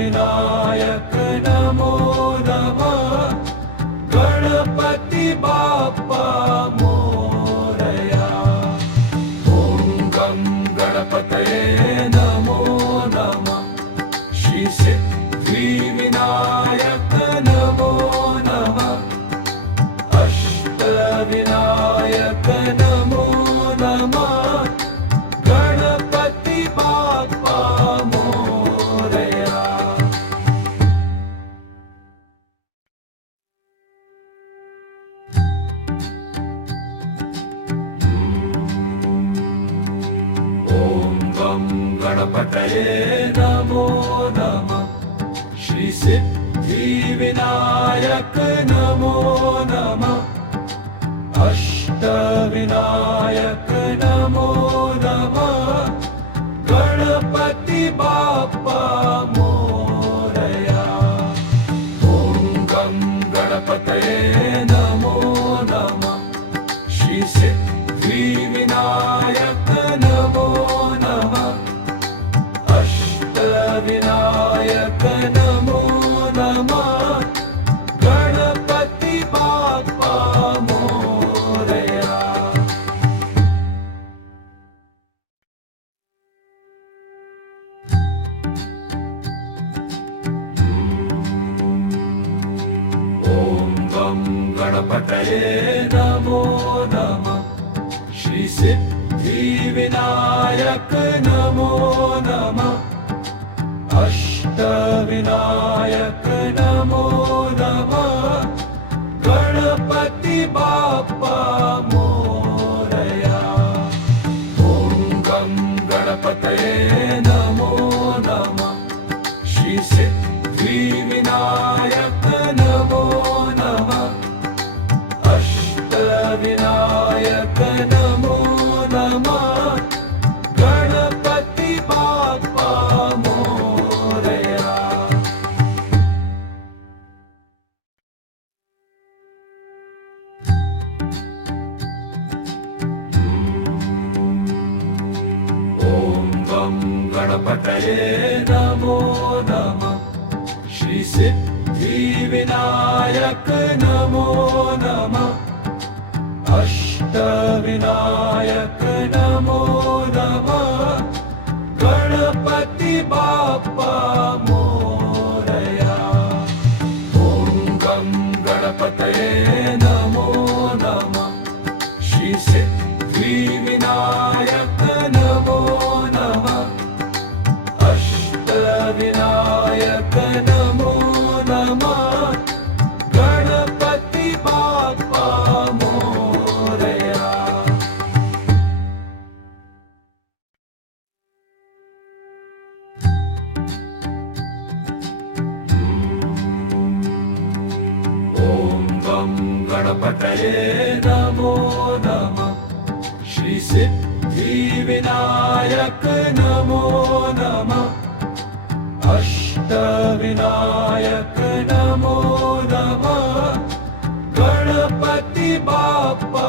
अष्टविनायक नमो नमः। गणपति बाप्पा मोरया। ॐ गं गणपतये नमो नमः। श्री सिद्धिविनायक नमो नमः। अष्टविनायक नमो नमः। गणपति बाप्पा मोरया। ॐ गं गणपतये नमो नमः। श्री सिद्धिविनायक नमो नमः। अष्टविनायक नमो नमः। गणपति बाप्पा मोरया। ॐ गं गणपतये नमो नमः। श्री सिद्धिविनायक नमो नमः। अष्टविनायक नमो नमः। गणपति बाप्पा मोरया। ॐ गं गणपतये नमो नमः। श्री सिद्धिविनायक नमो नमः। अष्टविनायक नमो नमः। गणपति बाप्पा मोरया। ॐ गं गणपतये नमो नमः। श्री सिद्धिविनायक नमो नमः। अष्टविनायक नमो नमः। गणपति बाप्पा मोरया। ॐ गं गणपतये नमो नमः। श्री सिद्धिविनायक नमो नमः। अष्टविनायक नमो नमः। गणपति बाप्पा मोरया। ॐ गं गणपतये नमो नमः। श्री सिद्धिविनायक नमो नमः। अष्टविनायक नमो नमः। गणपति बाप्पा मोरया। ॐ गं गणपतये नमो नमः। श्री सिद्धिविनायक नमो नमः। अष्टविनायक नमो नमः। गणपति बाप्पा